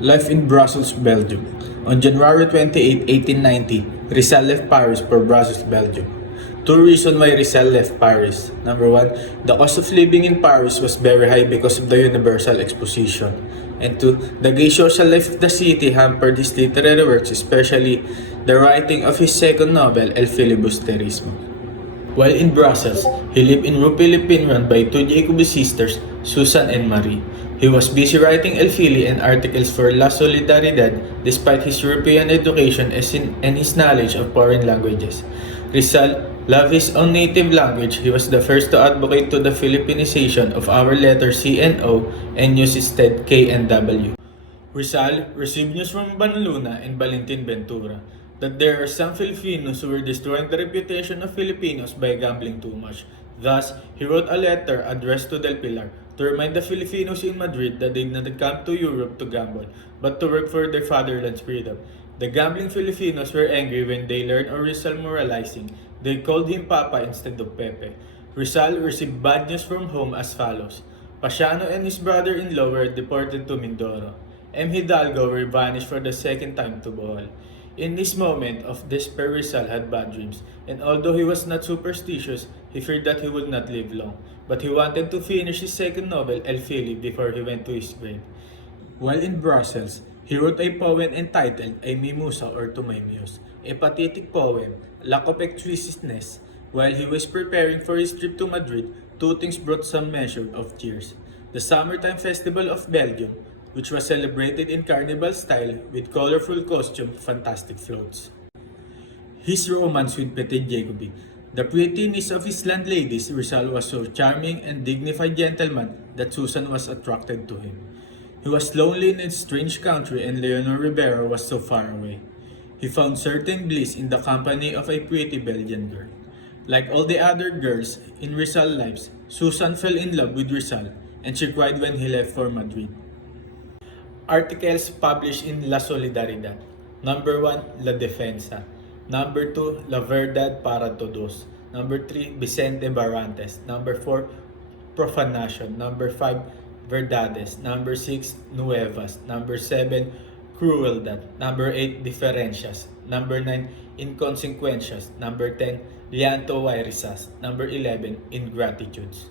Life in Brussels, Belgium. On January 28, 1890, Rizal left Paris for Brussels, Belgium. Two reasons why Rizal left Paris. Number one, the cost of living in Paris was very high because of the Universal Exposition. And two, the gay social life of the city hampered his literary works, especially the writing of his second novel, El Filibusterismo. While in Brussels, he lived in Rue Philippine run by two Jacobin sisters, Susan and Marie. He was busy writing El Fili and articles for La Solidaridad despite his European education and his knowledge of foreign languages. Rizal loved his own native language. He was the first to advocate to the Filipinization of our letters C and O and use instead K and W. Rizal received news from Banluna and Valentin Ventura that there are some Filipinos who were destroying the reputation of Filipinos by gambling too much. Thus, he wrote a letter addressed to Del Pilar to remind the Filipinos in Madrid that they did not come to Europe to gamble, but to work for their fatherland's freedom. The gambling Filipinos were angry when they learned of Rizal moralizing. They called him Papa instead of Pepe. Rizal received bad news from home as follows. Pasiano and his brother-in-law were deported to Mindoro. M. Hidalgo were banished for the second time to Bohol. In this moment of despair, Rizal had bad dreams, and although he was not superstitious, he feared that he would not live long. But he wanted to finish his second novel, El Fili, before he went to his grave. While in Brussels, he wrote a poem entitled A Mimosa or To My Muse, a pathetic poem, lack of exquisiteness. While he was preparing for his trip to Madrid, two things brought some measure of tears. The Summertime Festival of Belgium, which was celebrated in carnival style with colorful costumes, fantastic floats. His romance with Petit Jacobi. The prettiness of his landladies, Rizal was so charming and dignified gentleman that Susan was attracted to him. He was lonely in a strange country and Leonor Rivera was so far away. He found certain bliss in the company of a pretty Belgian girl. Like all the other girls in Rizal's lives, Susan fell in love with Rizal and she cried when he left for Madrid. Articles published in La Solidaridad. Number 1, La Defensa. Number 2, La Verdad para Todos. Number 3, Vicente Barrantes. Number 4, Profanation. Number 5, Verdades. Number 6, Nuevas. Number 7, Crueldad. Number 8, Diferencias. Number 9, Inconsequencias. Number 10, Lianto Vairisas. Number 11, Ingratitudes.